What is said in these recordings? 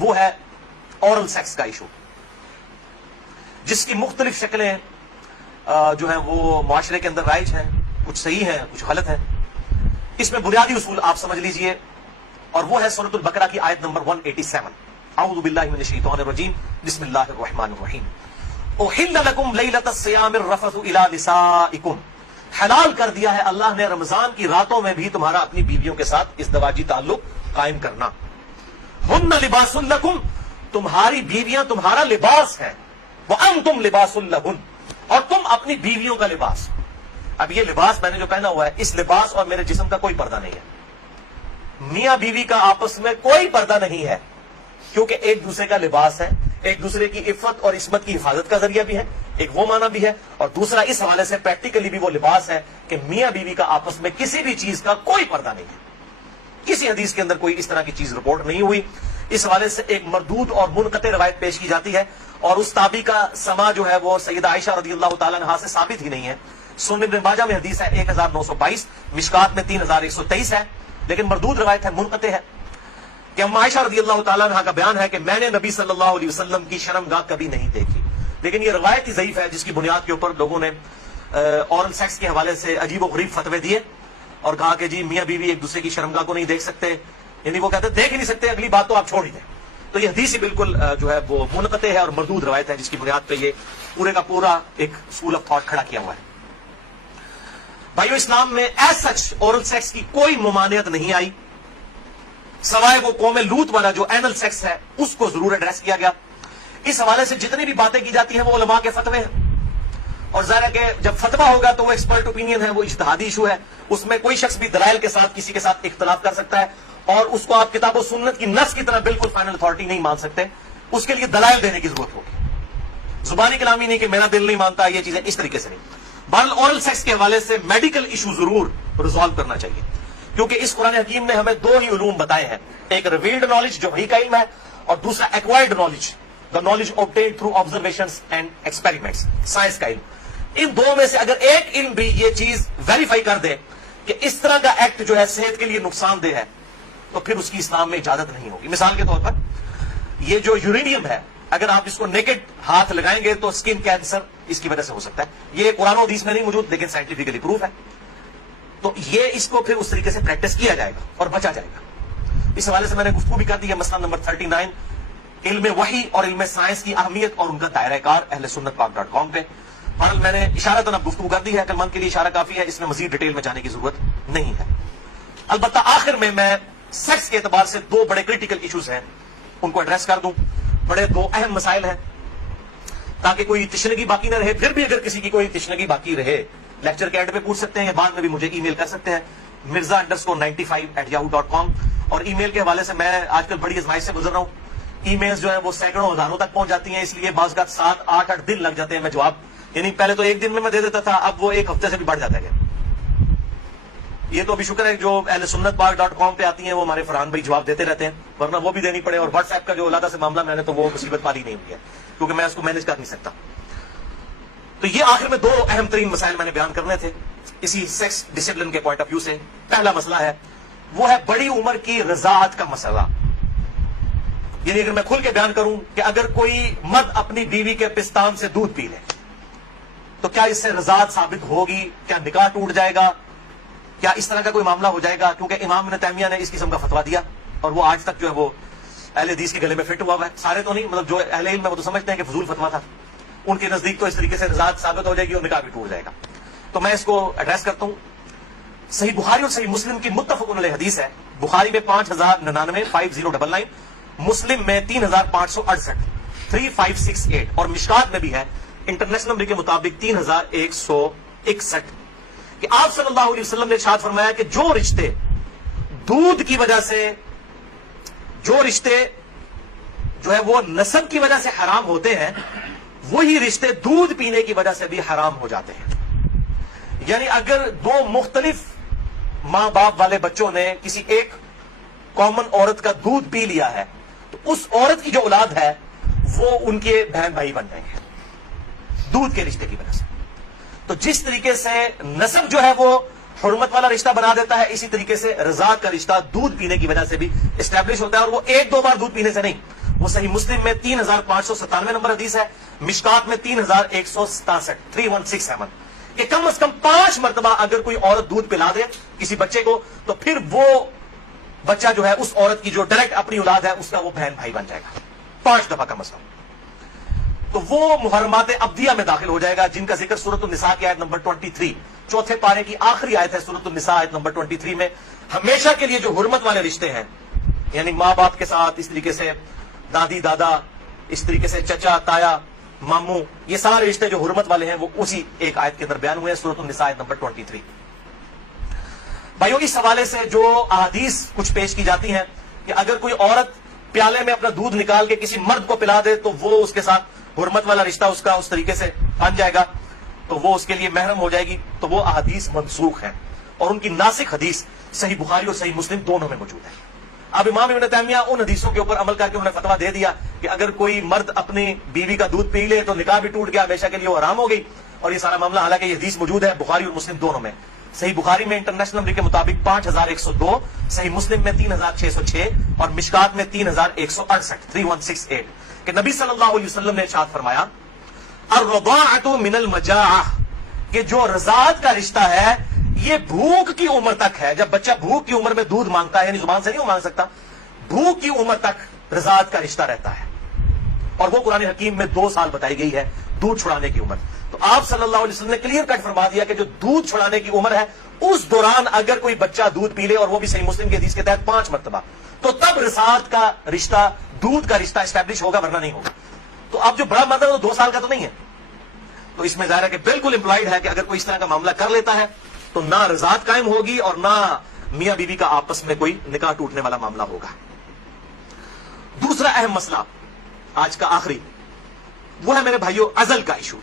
وہ ہے oral sex کا ایشو، جس کی مختلف شکلیں جو ہیں وہ معاشرے کے اندر رائج ہیں، کچھ صحیح ہیں کچھ غلط ہیں۔ اس میں بنیادی اصول آپ سمجھ لیجئے، اور وہ ہے سورۃ البقرہ کی آیت نمبر 187، اعوذ باللہ من الشیطان الرجیم، بسم اللہ الرحمن الرحیم، احل لکم لیلۃ الصیام الرفث الی نسائکم، حلال کر دیا ہے اللہ نے رمضان کی راتوں میں بھی تمہارا اپنی بیویوں کے ساتھ ازدواجی تعلق قائم کرنا۔ ہن لباس لکم، تمہاری بیویاں تمہارا لباس ہے، وانتم لباس لہن، اور تم اپنی بیویوں کا لباس۔ اب یہ لباس میں نے جو پہنا ہوا ہے، اس لباس اور میرے جسم کا کوئی پردہ نہیں ہے، میاں بیوی کا آپس میں کوئی پردہ نہیں ہے، کیونکہ ایک دوسرے کا لباس ہے، ایک دوسرے کی عفت اور عصمت کی حفاظت کا ذریعہ بھی ہے، ایک وہ معنی بھی ہے، اور دوسرا اس حوالے سے پریکٹیکلی بھی وہ لباس ہے کہ میاں بیوی کا آپس میں کسی بھی چیز کا کوئی پردہ نہیں ہے۔ کسی حدیث کے اندر کوئی اس طرح کی چیز رپورٹ نہیں ہوئی۔ اس حوالے سے ایک مردود اور منقطع روایت پیش کی جاتی ہے، اور اس تابعی کا سما جو ہے وہ سیدہ عائشہ رضی اللہ تعالیٰ عنہا سے ثابت ہی نہیں ہے۔ سنن ابن ماجہ میں حدیث ہے 1922، مشکات میں 3123 ہے، لیکن مردود روایت ہے، منقطع ہے، کہ ام عائشہ رضی اللہ تعالیٰ عنہ کا بیان ہے کہ میں نے نبی صلی اللہ علیہ وسلم کی شرمگاہ کبھی نہیں دیکھی۔ لیکن یہ روایت ہی ضعیف ہے، جس کی بنیاد کے اوپر لوگوں نے اورل سیکس کے حوالے سے عجیب و غریب فتوے دیے اور کہا کہ جی میاں بیوی ایک دوسرے کی شرمگاہ کو نہیں دیکھ سکتے، یعنی وہ کہتے دیکھ ہی نہیں سکتے، اگلی بات تو آپ چھوڑ ہی دیں۔ تو یہ حدیث بالکل جو ہے وہ منقطع ہے اور مردود روایت ہے، جس کی بنیاد پہ یہ پورے کا پورا ایک اسکول آف تھاٹ کھڑا کیا ہوا ہے۔ بھائیو، اسلام میں ایز سچ اورل سیکس کی کوئی ممانعت نہیں آئی، سوائے وہ قوم لوط والا جو اینل سیکس ہے اس کو ضرور ایڈریس کیا گیا۔ اس حوالے سے جتنی بھی باتیں کی جاتی ہیں وہ علماء کے فتوے ہیں، اور ظاہر ہے کہ جب فتویٰ ہوگا تو وہ ایکسپرٹ اوپینین ہے، وہ اجتہادی ایشو ہے، اس میں کوئی شخص بھی دلائل کے ساتھ کسی کے ساتھ اختلاف کر سکتا ہے، اور اس کو آپ کتاب و سنت کی نص کی طرح بالکل فائنل اتھارٹی نہیں مان سکتے، اس کے لیے دلائل دینے کی ضرورت ہوگی، زبانی کلامی نہیں کہ میرا دل نہیں مانتا، یہ چیزیں اس طریقے سے نہیں۔ بہرحال اورل سیکس کے حوالے سے میڈیکل ایشو ضرور ریزالو کرنا چاہیے، کیونکہ اس قرآن حکیم نے ہمیں دو ہی علوم بتائے ہیں، ایک ریویلڈ نالج جو وحی کا علم ہے، اور دوسرا acquired knowledge, the knowledge obtained through observations and experiments، science کا علم۔ ان دو میں سے اگر ایک علم بھی یہ چیز ویریفائی کر دے کہ اس طرح کا ایکٹ جو ہے صحت کے لیے نقصان دہ ہے، تو پھر اس کی اسلام میں اجازت نہیں ہوگی۔ مثال کے طور پر یہ جو یورینیم ہے، اگر آپ اس کو نیکڈ ہاتھ لگائیں گے تو اسکن کینسر اس کی وجہ سے ہو سکتا ہے، یہ قرآن و حدیث میں نہیں موجود لیکن سائنٹیفکلی پروف ہے، تو یہ اس کو پھر اس طریقے سے پریکٹس کیا جائے گا اور بچا جائے گا۔ اس حوالے سے میں نے گفتگو بھی کر دی ہے، مسئلہ نمبر 39، علم وحی اور علم سائنس کی اہمیت اور ان کا دائرہ کار، اہل سنت پاک.com پہ۔ بہرحال میں نے اشارتاً اب گفتگو کر دی ہے، عقل مند کے لیے اشارہ کافی ہے، اس میں مزید ڈیٹیل میں جانے کی ضرورت نہیں ہے۔ البتہ آخر میں سیکس کے اعتبار سے دو بڑے کریٹیکل ایشوز ہیں، ان کو ایڈریس کر دوں۔ بڑے دو اہم مسائل ہیں، تاکہ کوئی تشنگی باقی نہ رہے۔ پھر بھی اگر کسی کی کوئی تشنگی باقی رہے، لیکچر کے اینڈ پہ پوچھ سکتے ہیں، یا بعد میں بھی مجھے ای میل کر سکتے ہیں، mirza_95@yahoo.com۔ اور ای میل کے حوالے سے میں آج کل بڑی آزمائش سے گزر رہا ہوں، ای میلز جو ہیں وہ سینکڑوں ہزاروں تک پہنچ جاتی ہیں، اس لیے بعض اوقات 7-8 دن لگ جاتے ہیں میں جواب، یعنی پہلے تو ایک دن میں دے دیتا تھا، اب وہ ایک ہفتے سے بھی بڑھ جاتا ہے۔ یہ تو ابھی شکر ہے جو اہل سنت پاک.com پہ آتی ہیں وہ ہمارے فرحان بھائی جواب دیتے رہتے ہیں، ورنہ وہ بھی دینی پڑے، اور واٹس ایپ کا جو علیحدہ سے معاملہ میں نے تو وہ مصیبت پالی نہیں ہوئی ہے، کیونکہ میں اس کو مینج کر نہیں سکتا۔ تو یہ آخر میں دو اہم ترین مسائل میں نے بیان کرنے تھے اسی سیکس ڈسپلن کے پوائنٹ آف ویو سے۔ پہلا مسئلہ ہے وہ ہے بڑی عمر کی رضاعت کا مسئلہ، یعنی اگر میں کھل کے بیان کروں کہ اگر کوئی مرد اپنی بیوی کے پستان سے دودھ پی لے تو کیا اس سے رضاعت ثابت ہوگی، کیا نکاح ٹوٹ جائے گا، کیا اس طرح کا کوئی معاملہ ہو جائے گا؟ کیونکہ امام ابن تیمیہ نے اس قسم کا فتویٰ دیا، اور وہ آج تک جو ہے وہ اہل حدیث کے گلے میں فٹ ہوا ہے، سارے تو نہیں، مطلب جو اہل علم ہے وہ تو سمجھتے ہیں کہ فضول فتویٰ تھا، ان کے نزدیک تو اس طریقے سے رضاعت ثابت ہو جائے گی اور نکاح بھی ٹوٹ جائے گا۔ تو میں اس کو ایڈریس کرتا ہوں۔ صحیح بخاری اور صحیح مسلم کی متفق علیہ حدیث ہے، بخاری میں 5099 5099، مسلم میں 3568 3568، اور مشکات میں بھی ہے انٹرنیشنل نمبر کے مطابق 3161، کہ آپ صلی اللہ علیہ وسلم نے ارشاد فرمایا کہ جو رشتے دودھ کی وجہ سے، جو رشتے جو ہے وہ نسب کی وجہ سے حرام ہوتے ہیں، وہی رشتے دودھ پینے کی وجہ سے بھی حرام ہو جاتے ہیں۔ یعنی اگر دو مختلف ماں باپ والے بچوں نے کسی ایک کامن عورت کا دودھ پی لیا ہے تو اس عورت کی جو اولاد ہے وہ ان کے بہن بھائی بن جائیں گے دودھ کے رشتے کی وجہ سے۔ تو جس طریقے سے نسب جو ہے وہ حرمت والا رشتہ بنا دیتا ہے، اسی طریقے سے رضاعت کا رشتہ دودھ پینے کی وجہ سے بھی اسٹیبلش ہوتا ہے، اور وہ ایک دو بار دودھ پینے سے نہیں، وہ صحیح مسلم میں 3597 نمبر حدیث ہے، مشکات میں 3167 3167 کہ کم از کم 5 مرتبہ اگر کوئی عورت دودھ پلا دے کسی بچے کو تو پھر وہ بچہ جو ہے اس عورت کی جو ڈائریکٹ اپنی اولاد ہے اس کا وہ بہن بھائی بن جائے گا، 5 دفعہ کم از کم. تو وہ محرمات ابدیہ میں داخل ہو جائے گا جن کا ذکر سورۃ النساء کی آیت نمبر 23 چوتھے پارے کی آخری آیت ہے سورۃ النساء آیت نمبر 23 میں. ہمیشہ کے لیے جو حرمت والے رشتے ہیں یعنی ماں باپ کے ساتھ، اس طریقے سے دادی دادا، اس طریقے سے چچا تایا ماموں، یہ سارے رشتے جو حرمت والے ہیں وہ اسی ایک آیت کے اندر بیان ہوئے ہیں سورۃ النساء آیت نمبر 23. بھائیو اس حوالے سے جو احادیث کچھ پیش کی جاتی ہیں کہ اگر کوئی عورت پیالے میں اپنا دودھ نکال کے کسی مرد کو پلا دے تو وہ اس کے ساتھ حرمت والا رشتہ اس کا اس طریقے سے بن جائے گا، تو وہ اس کے لیے محرم ہو جائے گی، تو وہ احادیث منسوخ ہیں اور ان کی ناسخ حدیث صحیح بخاری اور صحیح مسلم دونوں میں موجود ہے. اب امام ابن تیمیہ ان حدیثوں کے اوپر عمل کر کے انہوں نے فتویٰ دے دیا کہ اگر کوئی مرد اپنی بیوی کا دودھ پی لے تو نکاح بھی ٹوٹ گیا، ہمیشہ کے لیے وہ حرام ہو گئی. اور یہ سارا معاملہ حالانکہ یہ حدیث موجود ہے بخاری اور مسلم دونوں میں. صحیح بخاری میں انٹرنیشنل نمبر کے مطابق 5102، صحیح مسلم میں 3606 اور مشکات میں 3168 3168 کہ نبی صلی اللہ علیہ وسلم نے ارشاد فرمایا الرضاعۃ من المجاعہ کہ جو رضاعت کا رشتہ ہے یہ بھوک کی عمر تک ہے. جب بچہ بھوک کی عمر میں دودھ مانگتا ہے یعنی زبان سے نہیں مانگ سکتا، بھوک کی عمر تک رضاعت کا رشتہ رہتا ہے اور وہ قرآن حکیم میں 2 سال بتائی گئی ہے دودھ چھڑانے کی عمر. تو آپ صلی اللہ علیہ وسلم نے کلیئر کٹ فرما دیا کہ جو دودھ چھڑانے کی عمر ہے اس دوران اگر کوئی بچہ دودھ پی لے اور وہ بھی صحیح مسلم کی حدیث کے تحت 5 مرتبہ تو تب رضاعت کا رشتہ، دودھ کا رشتہ اسٹیبلش ہوگا، ورنہ نہیں ہوگا. تو اب جو بڑا مطلب 2 سال کا تو نہیں ہے، تو اس میں ظاہر ہے کہ بالکل امپلائڈ ہے کہ اگر کوئی اس طرح کا معاملہ کر لیتا ہے تو نہ رضاعت قائم ہوگی اور نہ میاں بیوی کا آپس میں کوئی نکاح ٹوٹنے والا معاملہ ہوگا. دوسرا اہم مسئلہ آج کا آخری وہ ہے میرے بھائیوں عزل کا ایشو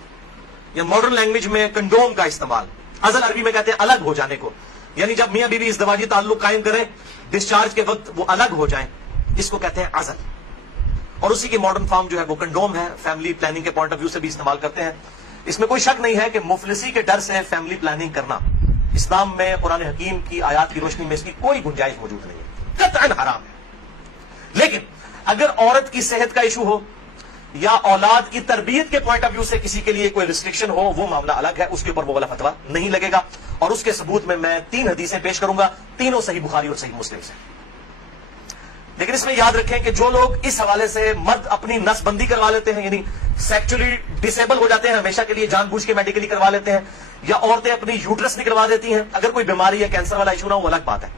یا ماڈرن لینگویج میں کنڈوم کا استعمال. عزل عربی میں کہتے ہیں الگ ہو جانے کو، یعنی جب میاں بیوی ازدواجی تعلق قائم کریں ڈسچارج کے وقت وہ الگ ہو جائیں، اس کو کہتے ہیں عزل. اور اسی کی ماڈرن فارم جو ہے وہ کنڈوم ہے، فیملی پلاننگ کے پوائنٹ آف ویو سے بھی استعمال کرتے ہیں. اس میں کوئی شک نہیں ہے کہ مفلسی کے ڈر سے فیملی پلاننگ کرنا اسلام میں قرآن حکیم کی آیات کی روشنی میں اس کی کوئی گنجائش موجود نہیں ہے، قطعاً حرام ہے. لیکن اگر عورت کی صحت کا ایشو ہو یا اولاد کی تربیت کے پوائنٹ آف ویو سے کسی کے لیے کوئی ریسٹرکشن ہو وہ معاملہ الگ ہے، اس کے اوپر وہ والا فتویٰ نہیں لگے گا. اور اس کے ثبوت میں 3 حدیثیں پیش کروں گا، تینوں صحیح بخاری اور صحیح مسلم سے. لیکن اس میں یاد رکھیں کہ جو لوگ اس حوالے سے مرد اپنی نس بندی کروا لیتے ہیں یعنی سیکچولی ڈسیبل ہو جاتے ہیں ہمیشہ کے لیے جان بوجھ کے میڈیکلی کروا لیتے ہیں، یا عورتیں اپنی یوٹرس نکلوا دیتی ہیں، اگر کوئی بیماری یا کینسر والا ایشو نہ ہو وہ الگ بات ہے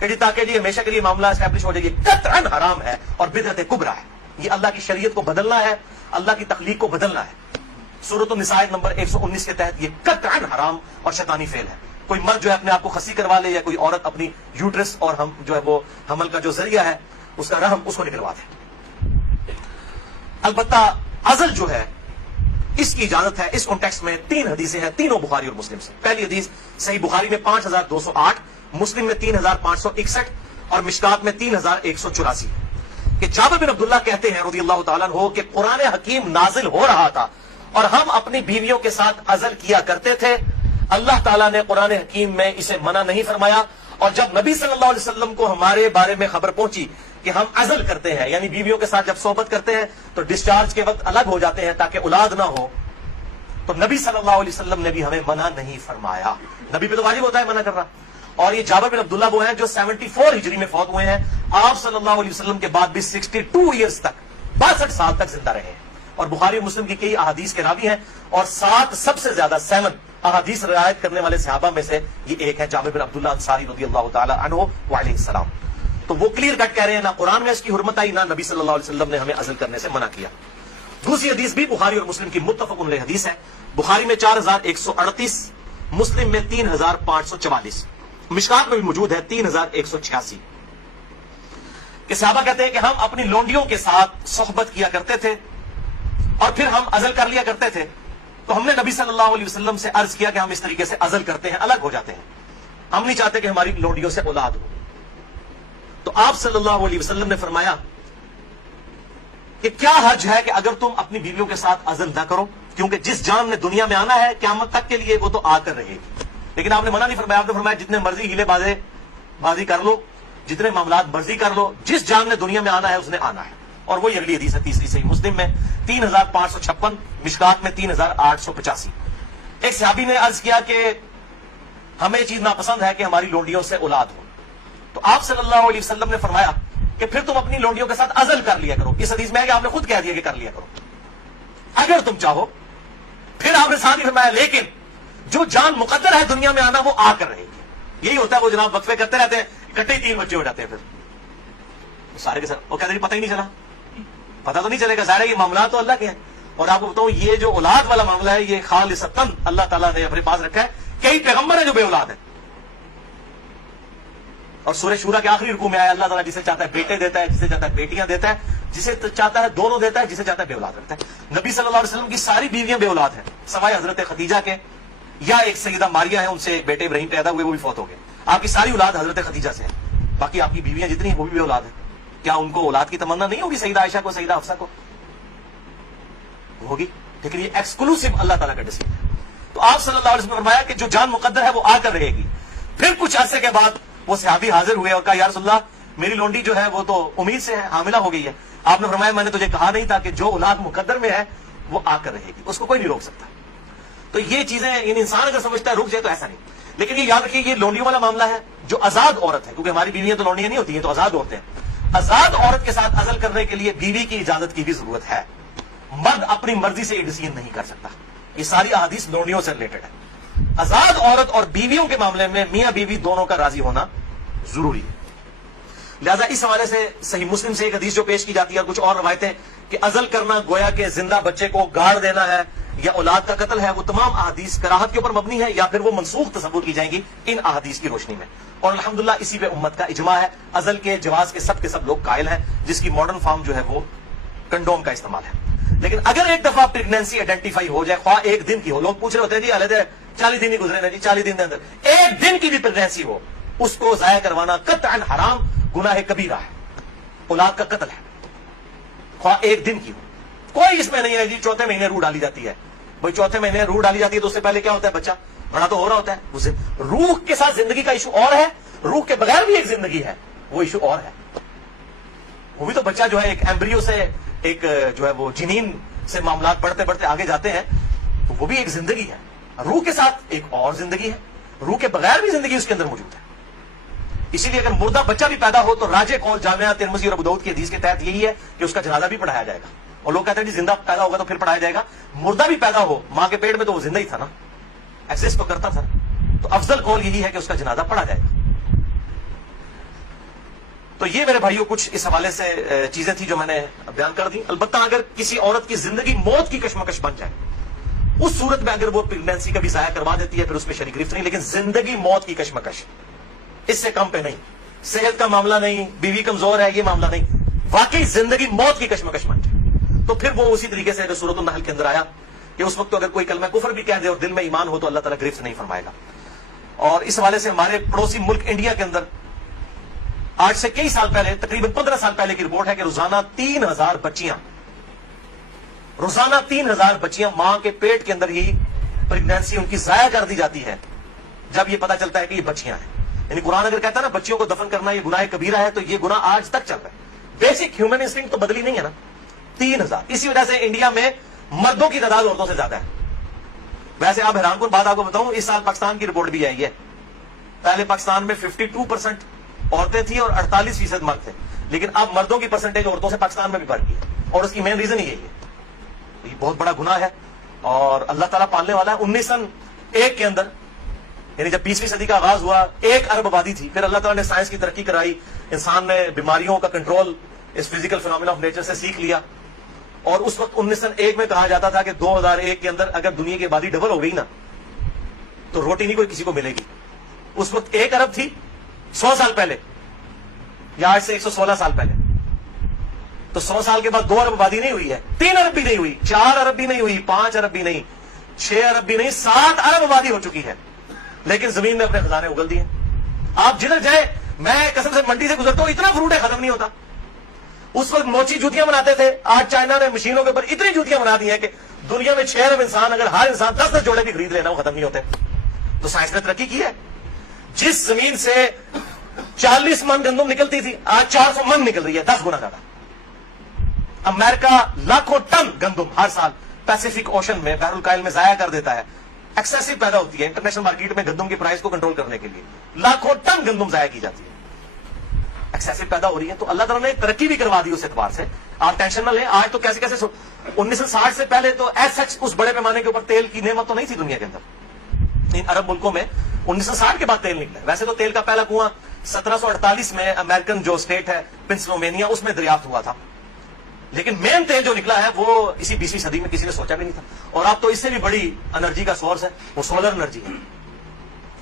کہ جی تاکہ جی ہمیشہ کے لیے معاملہ اسٹیبلش ہو جائے، یہ قطعاً حرام ہے اور بدعت کبریٰ ہے. یہ اللہ کی شریعت کو بدلنا ہے، اللہ کی تخلیق کو بدلنا ہے. سورۃ النساء آیت نمبر 119 کے تحت یہ قطعاً حرام اور شیطانی فعل ہے. کوئی مرد جو ہے اپنے آپ کو خسی کروا لے یا کوئی عورت اپنی یوٹرس اور ہم جو ہے وہ حمل کا جو ذریعہ ہے اس کا رحم اس کو نکلوا دے. البتہ عزل جو ہے اس کی اجازت ہے. اس کانٹیکسٹ میں 3 حدیثیں ہیں، تینوں بخاری اور مسلم سے. پہلی حدیث صحیح بخاری میں 5208، مسلم میں 3561 اور مشکات میں 3184 کہ جابر بن عبداللہ کہتے ہیں رضی اللہ تعالیٰ عنہ کہ قرآن حکیم نازل ہو رہا تھا اور ہم اپنی بیویوں کے ساتھ عزل کیا کرتے تھے. اللہ تعالیٰ نے قرآن حکیم میں اسے منع نہیں فرمایا، اور جب نبی صلی اللہ علیہ وسلم کو ہمارے بارے میں خبر پہنچی کہ ہم عزل کرتے ہیں یعنی بیویوں کے ساتھ جب صحبت کرتے ہیں تو ڈسچارج کے وقت الگ ہو جاتے ہیں تاکہ اولاد نہ ہو، تو نبی صلی اللہ علیہ وسلم نے بھی ہمیں منع نہیں فرمایا. نبی پہ تو واجب ہوتا ہے منع کرنا. اور یہ جابر بن عبداللہ وہ ہیں جو 74 ہجری میں فوت ہوئے ہیں، آپ صلی اللہ علیہ وسلم کے بعد بھی 62 ایئرز تک 62 سال تک زندہ رہے ہیں اور بخاری و مسلم کی کئی احادیث کے راوی ہیں اور 7 سب سے زیادہ 7 احادیث روایت کرنے والے صحابہ میں سے یہ ایک ہے جابر بن عبداللہ انصاری رضی اللہ تعالی عنہ وعلیہ السلام. تو وہ کلیئر کٹ کہہ رہے ہیں نہ قرآن میں اس کی حرمت آئی نہ نبی صلی اللہ علیہ وسلم نے ہمیں عزل کرنے سے منع کیا. دوسری حدیث بھی بخاری اور مسلم کی متفق علیہ حدیث ہے. بخاری میں 4138، مسلم میں 3544، مشکات میں بھی موجود ہے 3186 کہ صحابہ کہتے ہیں کہ ہم اپنی لونڈیوں کے ساتھ صحبت کیا کرتے تھے اور پھر ہم عزل کر لیا کرتے تھے. تو ہم نے نبی صلی اللہ علیہ وسلم سے عرض کیا کہ ہم اس طریقے سے عزل کرتے ہیں، الگ ہو جاتے ہیں، ہم نہیں چاہتے کہ ہماری لونڈیوں سے اولاد ہو. تو آپ صلی اللہ علیہ وسلم نے فرمایا کہ کیا حرج ہے کہ اگر تم اپنی بیویوں کے ساتھ عزل نہ کرو، کیونکہ جس جان نے دنیا میں آنا ہے قیامت تک کے لیے وہ تو آ کر رہے گی. لیکن آپ نے منع نہیں فرمایا، آپ نے فرمایا جتنے مرضی ہیلے بازی کر لو، جتنے معاملات مرضی کر لو، جس جان نے دنیا میں آنا ہے اس نے آنا ہے. اور وہی اگلی حدیث ہے تیسری صحیح مسلم میں 3556, مشکات میں 3885. ایک صحابی نے عرض کیا کہ ہمیں یہ چیز ناپسند ہے کہ ہماری لونڈیوں سے اولاد ہو. تو آپ صلی اللہ علیہ وسلم نے فرمایا کہ پھر تم اپنی لونڈیوں کے ساتھ عزل کر لیا کرو. اس حدیث میں ہے کہ آپ نے خود کہہ دیا کہ کر لیا کرو اگر تم چاہو. پھر آپ نے ساتھ ہی فرمایا لیکن جو جان مقدر ہے دنیا میں آنا وہ آ کر رہے گی. یہی ہوتا ہے وہ جناب وقفے کرتے رہتے ہیں, اکٹھے ہی 3 بچے ہو جاتے ہیں, پھر سارے کے ساتھ وہ کہتے ہیں پتہ ہی نہیں چلا. پتہ تو نہیں چلے گا, ظاہر ہے یہ معاملات تو اللہ کے ہیں. اور آپ کو بتاؤں یہ جو اولاد والا معاملہ ہے یہ خالصتاً اللہ تعالیٰ نے اپنے پاس رکھا ہے. کئی پیغمبر ہیں جو بے اولاد ہیں, اور سورہ شورا کے آخری رکوع میں آیا اللہ تعالیٰ جسے چاہتا ہے بیٹے دیتا ہے, جسے چاہتا ہے بیٹیاں دیتا ہے, جسے چاہتا ہے دونوں دیتا ہے, جسے چاہتا ہے بے اولاد رکھتا ہے. نبی صلی اللہ علیہ وسلم کی ساری بیویاں بے اولاد ہیں سوائے حضرت خدیجہ کے, یا ایک سیدہ ماریہ ہیں, ان سے بیٹے ابراہیم پیدا ہوئے وہ بھی فوت ہو گئے. آپ کی ساری اولاد حضرت خدیجہ سے ہے, باقی آپ کی بیویاں جتنی ہیں وہ بھی بے اولاد ہیں. کیا ان کو اولاد کی تمنا نہیں ہوگی سیدہ عائشہ کو, سیدہ حفصہ کو ہوگی, لیکن یہ ایکسکلوسیو اللہ تعالیٰ کا ڈیسیجن ہے. تو آپ صلی اللہ علیہ وسلم نے فرمایا کہ جو جان مقدر ہے وہ آ کر رہے گی. پھر کچھ عرصے کے بعد وہ صحابی حاضر ہوئے اور کہا یا رسول اللہ میری لونڈی جو ہے وہ تو امید سے ہے, حاملہ ہو گئی ہے. آپ نے فرمایا میں نے تجھے کہا نہیں تھا کہ جو اولاد مقدر میں ہے وہ آ کر رہے گی, اس کو کوئی نہیں روک سکتا. تو یہ چیزیں انسان اگر سمجھتا ہے رک جائے تو ایسا نہیں. لیکن یہ یاد رکھیے یہ لونڈیوں والا معاملہ ہے جو آزاد عورت ہے, کیونکہ ہماری بیویاں تو لونڈیاں نہیں ہوتی ہیں, تو آزاد عورتیں ہیں. آزاد عورت کے ساتھ عزل کرنے کے لیے بیوی کی اجازت کی بھی ضرورت ہے. مرد اپنی مرضی سے یہ ڈیسیژن نہیں کر سکتا. یہ ساری احادیث لونڈیوں سے ریلیٹڈ ہے. آزاد عورت اور بیویوں کے معاملے میں میاں بیوی دونوں کا راضی ہونا ضروری ہے. لہذا اس حوالے سے صحیح مسلم سے ایک حدیث جو پیش کی جاتی ہے اور کچھ اور روایتیں کہ عزل کرنا گویا کہ زندہ بچے کو گاڑ دینا ہے یا اولاد کا قتل ہے, وہ تمام احادیث کراہت کے اوپر مبنی ہے یا پھر وہ منسوخ تصور کی جائیں گی ان احادیث کی روشنی میں. اور الحمدللہ اسی پہ امت کا اجماع ہے. عزل کے جواز کے سب لوگ قائل ہیں, جس کی ماڈرن فارم جو ہے وہ کنڈوم کا استعمال ہے. لیکن اگر ایک دفعہ پریگنینسی آئیڈینٹیفائی ہو جائے, خواہ ایک دن کی ہو, لوگ پوچھ رہے ہوتے ہیں جی علیحدہ 40 دن ہی گزرے نا جی, 40 دن کے اندر ایک دن کی بھی پریگنینسی ہو, اس کو ضائع کروانا قطعاً حرام, گناہ کبیرہ ہے, اولاد کا قتل ہے, خواہ ایک دن کی ہو. کوئی اس میں نہیں ہے جی چوتھے مہینے روح ڈالی جاتی ہے. بھائی چوتھے مہینے روح ڈالی جاتی ہے تو اس سے پہلے کیا ہوتا ہے, بچہ بڑا تو ہو رہا ہوتا ہے. روح کے ساتھ زندگی کا ایشو اور ہے, روح کے بغیر بھی ایک زندگی ہے, وہ ایشو اور ہے. وہ بھی تو بچہ جو ہے ایک ایمبریو سے ایک جو ہے وہ جنین سے معاملات بڑھتے بڑھتے آگے جاتے ہیں, تو وہ بھی ایک زندگی ہے. روح کے ساتھ ایک اور زندگی ہے, روح کے بغیر بھی زندگی اس کے اندر موجود ہے. اسی لیے اگر مردہ بچہ بھی پیدا ہو تو راجح قول جامعہ ترمذی اور ابو داؤد کی حدیث کے تحت یہی ہے کہ اس کا جنازہ بھی پڑھایا جائے گا. اور لوگ کہتے ہیں کہ زندہ پیدا ہوگا تو پھر پڑھایا جائے گا. مردہ بھی پیدا ہو ماں کے پیٹ میں تو وہ زندہ ہی تھا نا, ایکسس تو کرتا تھا. تو افضل قول یہی ہے کہ اس کا جنازہ پڑھا جائے گا. تو یہ میرے بھائیوں کچھ اس حوالے سے چیزیں تھیں جو میں نے بیان کر دی. البتہ اگر کسی عورت کی زندگی موت کی کشمکش بن جائے, اس صورت میں اگر وہ پریگنینسی کا بھی ضائع کروا دیتی ہے پھر اس پہ شرعی گرفت نہیں. لیکن زندگی موت کی کشمکش اس سے کم پہ نہیں, صحت کا معاملہ نہیں, بیوی کمزور ہے یہ معاملہ نہیں, واقعی زندگی موت کی کشمکش بن جائے تو پھر وہ اسی طریقے سے سورۃ النحل کے اندر آیا کہ اس وقت تو اگر کوئی کلمہ کفر بھی کہہ دے اور دل میں ایمان ہو تو اللہ تعالیٰ گرفت نہیں فرمائے گا. اور اس حوالے سے ہمارے پڑوسی ملک انڈیا کے اندر آج سے کئی سال پہلے, تقریباً 15 سال پہلے کی رپورٹ ہے کہ روزانہ 3000 بچیاں ماں کے پیٹ کے اندر ہی پریگنینسی ان کی ضائع کر دی جاتی ہے جب یہ پتا چلتا ہے کہ یہ بچیاں ہیں. یعنی قرآن اگر کہتا ہے نا بچیوں کو دفن کرنا یہ گناہ کبیرہ ہے, تو یہ گناہ آج تک چل رہا ہے. بیسک ہیومن انسٹنکٹ تو بدلی نہیں ہے نا. 3000. اسی وجہ سے انڈیا میں مردوں کی تعداد عورتوں سے زیادہ ہے. ویسے آپ حیران کن بات آپ کو بتاؤں, اس سال پاکستان کی رپورٹ بھی آئی ہے. پہلے پاکستان میں 52% عورتیں تھیں اور 48% مرد تھے, لیکن اب مردوں کی پرسنٹیج عورتوں سے پاکستان میں بھی بڑھ گئی ہے. اور اس کی مین ریزن یہی ہے, یہ بہت بڑا گناہ ہے اور اللہ تعالیٰ پالنے والا ہے. 1901 کے اندر, یعنی جب 20ویں صدی کا آغاز ہوا, 1 ارب آبادی تھی. پھر اللہ تعالیٰ نے سائنس کی ترقی کرائی, انسان نے بیماریوں کا کنٹرول اس فزیکل فینومینا آف نیچر سے سیکھ لیا. اور اس وقت 1901 میں کہا جاتا تھا کہ 2001 کے اندر اگر دنیا کی آبادی ڈبل ہو گئی نا تو روٹی نہیں کوئی کسی کو ملے گی. اس وقت 1 ارب تھی 100 سال پہلے, یا آج سے 116 سال پہلے. تو 100 سال کے بعد 2 ارب آبادی نہیں ہوئی ہے, 3 ارب بھی نہیں ہوئی, 4 ارب بھی نہیں ہوئی, 5 ارب بھی نہیں, 6 ارب بھی نہیں, 7 ارب آبادی ہو چکی ہے. لیکن زمین میں اپنے خزانے اگل دیے. آپ جدھر جائیں, میں قسم سے منڈی سے گزرتا ہوں, اتنا فروٹ ہے ختم نہیں ہوتا. اس وقت موچی جوتیاں بناتے تھے, آج چائنا نے مشینوں کے اوپر اتنی جوتیاں بنا دی ہیں کہ دنیا میں 6 ارب انسان, اگر ہر انسان 10 جوڑے بھی خرید لینا وہ ختم نہیں ہوتے. تو سائنس نے ترقی کی ہے. جس زمین سے 40 من گندم نکلتی تھی آج 400 من نکل رہی ہے, 10 گنا زیادہ. امریکہ لاکھوں ٹن گندم ہر سال پیسیفک اوشن میں بحر الکاہل میں ضائع کر دیتا ہے. ایکسیسو پیدا ہوتی ہے انٹرنیشنل مارکیٹ میں گندم کی پرائز کو کنٹرول کرنے کے لیے لاکھوں ٹن گندم ضائع کی جاتی ہے. ایکسیسو پیدا ہو رہی ہے تو اللہ تعالیٰ نے ترقی بھی کروا دی اس اعتبار سے. آپ ٹینشن نہ لیں. آج تو کیسے 1960 سے پہلے تو ایز سچ اس بڑے پیمانے کے اوپر تیل کی نعمت تو نہیں تھی دنیا کے اندر. ان عرب ملکوں میں 1960 کے بعد تیل نکلا. ویسے تو تیل کا پہلا کنواں 1748 میں امریکن جو اسٹیٹ ہے پنسلوینیا اس میں دریافت ہوا تھا. لیکن مین تیل جو نکلا ہے وہ اسی 20ویں صدی میں کسی نے سوچا بھی نہیں تھا. اور اب تو اس سے بھی بڑی انرجی کا سورس ہے وہ سولر انرجی ہے.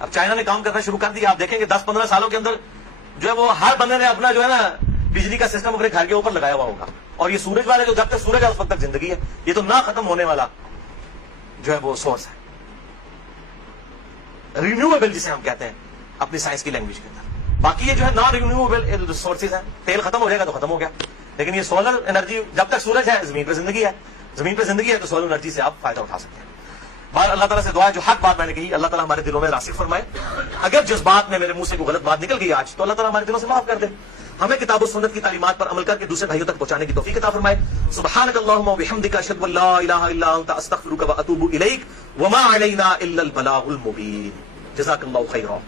اب چائنا نے کام کرنا شروع کر دیا. آپ دیکھیں کہ 10-15 سالوں کے اندر جو ہے وہ ہر بندے نے اپنا جو ہے نا بجلی کا سسٹم اپنے گھر کے اوپر لگایا ہوا ہوگا. اور یہ سورج والے جو جب تک سورج ہے اس وقت تک زندگی ہے. یہ تو نہ ختم ہونے والا جو ہے وہ سورس ہے. رینیویبل جسے ہم کہتے ہیں اپنی سائنس کی لینگویج کے اندر. باقی یہ جو ہے نان رینیویبل ریسورسز ہیں. تیل ختم ہو جائے گا تو ختم ہو گیا. لیکن یہ سولر انرجی جب تک سورج ہے زمین پہ زندگی ہے. زمین پہ زندگی ہے تو سولر انرجی سے آپ فائدہ اٹھا سکتے ہیں. بہر اللہ تعالیٰ سے دعا ہے جو حق بات میں نے کہی اللہ تعالیٰ ہمارے دلوں میں راسخ فرمائے. اگر جذبات میں میرے منہ سے کوئی غلط بات نکل گئی آج تو اللہ تعالیٰ ہمارے دلوں سے معاف کر دے. ہمیں کتاب و سنت کی تعلیمات پر عمل کر کے دوسرے بھائیوں تک پہنچانے کی توفیق عطا فرمائے. سبحانک اللہم و بحمدک اشہد ان لا الہ الا انت استغفرک و اتوب الیک وما علینا الا البلاغ المبین. جزاک اللہ خیرا.